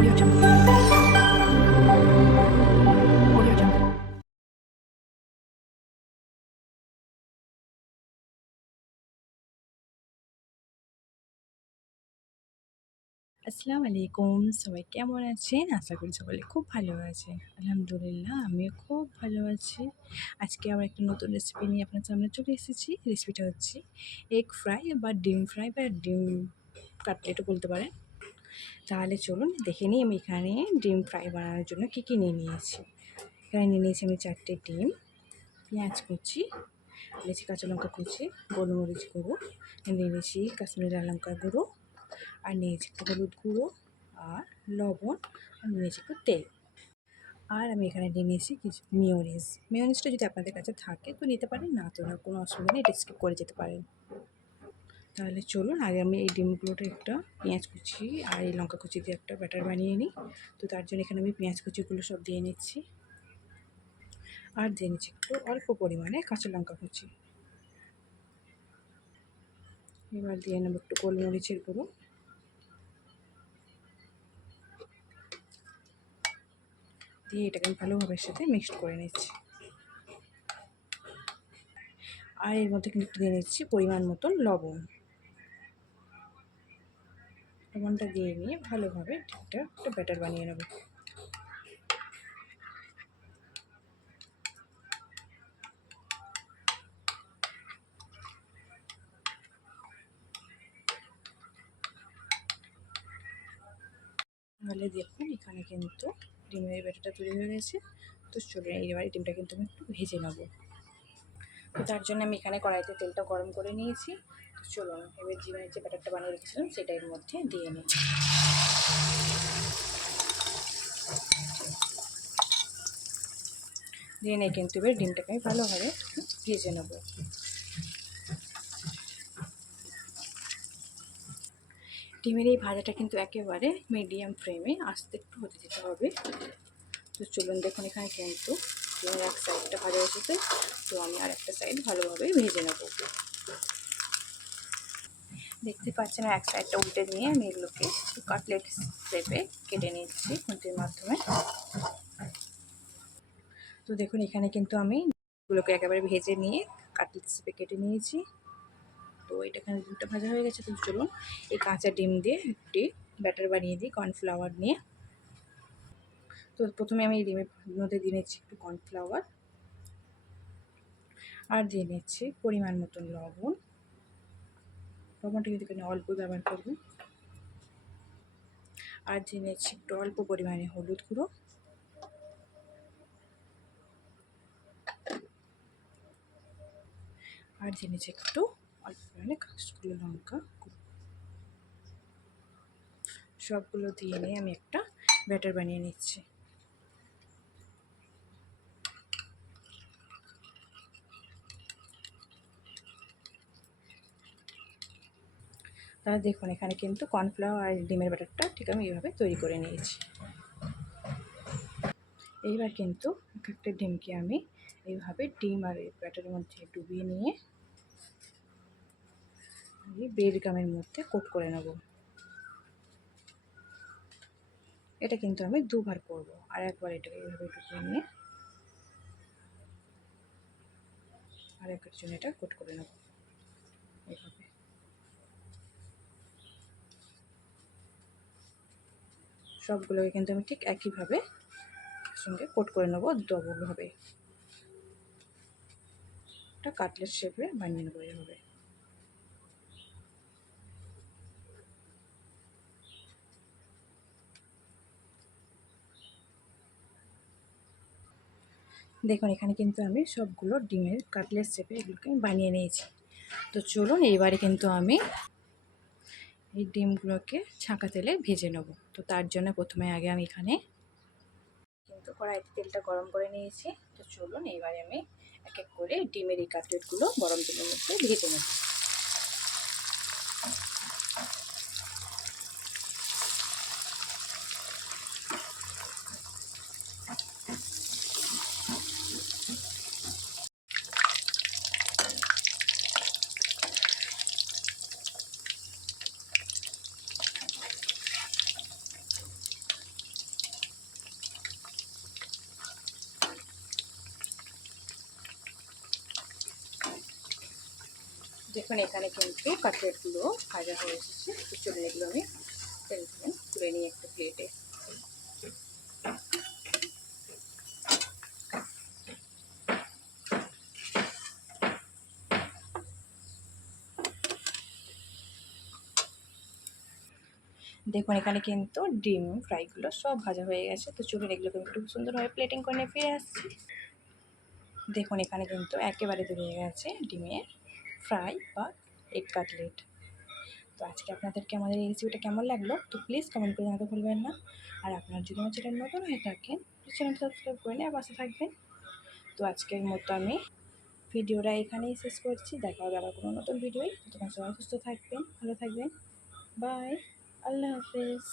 Audio Jungle. Audio Jungle. আসসালামু আলাইকুম। সবাই কেমন আছেন? আশা করি সকলে খুব ভালো আছেন। আলহামদুলিল্লাহ আমিও খুব ভালো আছি। আজকে আবার একটা নতুন রেসিপি নিয়ে আপনার সামনে চলে এসেছি। রেসিপিটা হচ্ছে এগ ফ্রাই বা ডিম ফ্রাই বা ডিম কাটলেটও বলতে পারেন। তাহলে চলুন দেখে নিই আমি এখানে ডিম ফ্রাই বানানোর জন্য কী কী নিয়ে নিয়েছি। এখানে নিয়ে নিয়েছি আমি 4টে ডিম, পেঁয়াজ কুচি, নিয়েছি কাঁচা লঙ্কা কুচি, গোলমরিচ গুঁড়ো, নিয়ে নিয়েছি কাশ্মীরি লাল লঙ্কার গুঁড়ো, আর নিয়েছি একটু হলুদ গুঁড়ো আর লবণ, আর নিয়েছি একটু তেল। আর আমি এখানে নিয়ে নিয়েছি কিছু মেয়োনিজটা যদি আপনাদের কাছে থাকে তো নিতে পারেন, না তো না কোনো অসুবিধা নেই, এটা স্কিপ করে যেতে পারেন। তাহলে চলুন আগে আমি এই ডিমগুলোটা একটা পেঁয়াজ কুচি আর এই লঙ্কা কুচি দিয়ে একটা ব্যাটার বানিয়ে নিই। তো তার জন্য এখানে আমি পেঁয়াজ কুচিগুলো সব দিয়ে নিচ্ছি, আর দিয়ে নিচ্ছি একটু অল্প পরিমাণে কাঁচা লঙ্কা কুচি। এবার দিয়ে নেব একটু গোলমরিচের গুঁড়ো, দিয়ে এটাকে আমি ভালোভাবে সাথে মিক্সড করে নিচ্ছি। আর এর মধ্যে কিন্তু দিয়ে নিচ্ছি পরিমাণ মতন লবণ। লবণটা দিয়ে নিয়ে ভালোভাবে ঠিকঠাক একটা ব্যাটার বানিয়ে নেব। তাহলে দেখুন এখানে কিন্তু ডিমের ব্যাটারটা তৈরি হয়ে গেছে। তো চলুন এবার ডিমটা কিন্তু আমি একটু ভেজে নেব। তো তার জন্য আমি এখানে কড়াইতে তেলটা গরম করে নিয়েছি। তো চলুন এবার ডিমের যে ব্যাটারটা বানিয়ে রেখেছিলাম সেটা এর মধ্যে দিয়ে নিই। দিয়ে নিয়ে কিন্তু এবার ডিমটাকে আমি ভালোভাবে ভেজে নেব। ডিমের এই ভাজাটা কিন্তু একেবারে মিডিয়াম ফ্লেমে আস্তে একটু হতে দিতে হবে। তো চলুন দেখুন এখানে কিন্তু ডিমের এক সাইডটা ভাজা হয়েছে, তো আমি আর একটা সাইড ভালোভাবে ভেজে নেব। দেখতে পাচ্ছেন এক সাইডটা উল্টে নিয়ে আমি এগুলোকে কাটলেট শেপে কেটে নিচ্ছি খুন্তির মাধ্যমে। তো দেখুন এখানে কিন্তু আমি এগুলোকে একেবারে ভেজে নিয়ে কাটলেট শেপে কেটে নিয়েছি। তো এটা এখানে ডিমটা ভাজা হয়ে গেছে। তো চলুন এই কাঁচা ডিম দিয়ে একটি ব্যাটার বানিয়ে দিই কর্নফ্লাওয়ার নিয়ে। তো প্রথমে আমি এই ডিমের মধ্যে দিয়ে নিচ্ছি একটু কর্নফ্লাওয়ার, আর দিয়ে নিচ্ছি পরিমাণ মতন লবণ। লবণটা কিন্তু এখানে অল্প ব্যবহার করবেন। আর দিয়ে নিচ্ছি একটু অল্প পরিমাণে হলুদ গুঁড়ো, আর দিয়ে নিচ্ছি একটু অল্প পরিমাণে কাশ্মীরি লঙ্কা গুঁড়ো। সবগুলো দিয়ে নিয়ে আমি একটা ব্যাটার বানিয়ে নিচ্ছি। তাহলে দেখুন এখানে কিন্তু কর্নফ্লাওয়ার আর ডিমের ব্যাটারটা ঠিক আমি এইভাবে তৈরি করে নিয়েছি। এইবার কিন্তু একটা ডিমকে আমি এইভাবে ডিম আর এই ব্যাটারের মধ্যে ডুবিয়ে নিয়ে ব্রেড গামের মধ্যে কোট করে নেব। এটা কিন্তু আমি দুবার করব, আর একবার এটাকে এইভাবে ডুবিয়ে নিয়ে আর একবার জন্য এটা কোট করে নেব এইভাবে। সবগুলোকে কিন্তু আমি ঠিক একইভাবে সঙ্গে কোট করে নেব ডবলভাবে। এটা কাটলেট শেপে বানিয়ে নেব এইভাবে। দেখুন এখানে কিন্তু আমি সবগুলো ডিমের কাটলেট শেপে এগুলোকে বানিয়ে নিয়েছি। তো চলুন এইবারে কিন্তু আমি এই ডিমগুলোকে ছাঁকা তেলে ভেজে নেব। তো তার জন্য প্রথমে আগে আমি এখানে কিন্তু কড়াইতে তেলটা গরম করে নিয়েছি। তো চলুন এইবারে আমি এক এক করে ডিমের এই কাটলেটগুলো গরম তেলের মধ্যে ভেজে নেব। দেখুন এখানে কিন্তু কাটলেটগুলো ভাজা হয়ে এসেছে। তো চলুন এগুলো আমি তেল থেকে তুলে নিই একটা প্লেটে। দেখুন এখানে কিন্তু ডিম ফ্রাইগুলো সব ভাজা হয়ে গেছে। তো চলুন এগুলোকে একটু সুন্দরভাবে প্লেটিং করে নিয়ে ফিরে আসছি। দেখুন এখানে কিন্তু একেবারে তৈরি হয়ে গেছে ডিমের ফ্রাই বা এগ কাটলেট। তো আজকে আপনাদেরকে আমাদের এই রেসিপিটা কেমন লাগলো তো প্লিজ কমেন্ট করে জানাতে ভুলবেন না। আর আপনার যদি আমার চ্যানেল নতুন হয়ে থাকেন প্লিজ চ্যানেলটা সাবস্ক্রাইব করে নিয়ে পাশে থাকবেন। তো আজকের মতো আমি ভিডিওটা এখানেই শেষ করছি। দেখা হবে আবার কোনো নতুন ভিডিওয়। তোমার সবাই সুস্থ থাকবেন, ভালো থাকবেন। বাই, আল্লাহ হাফেজ।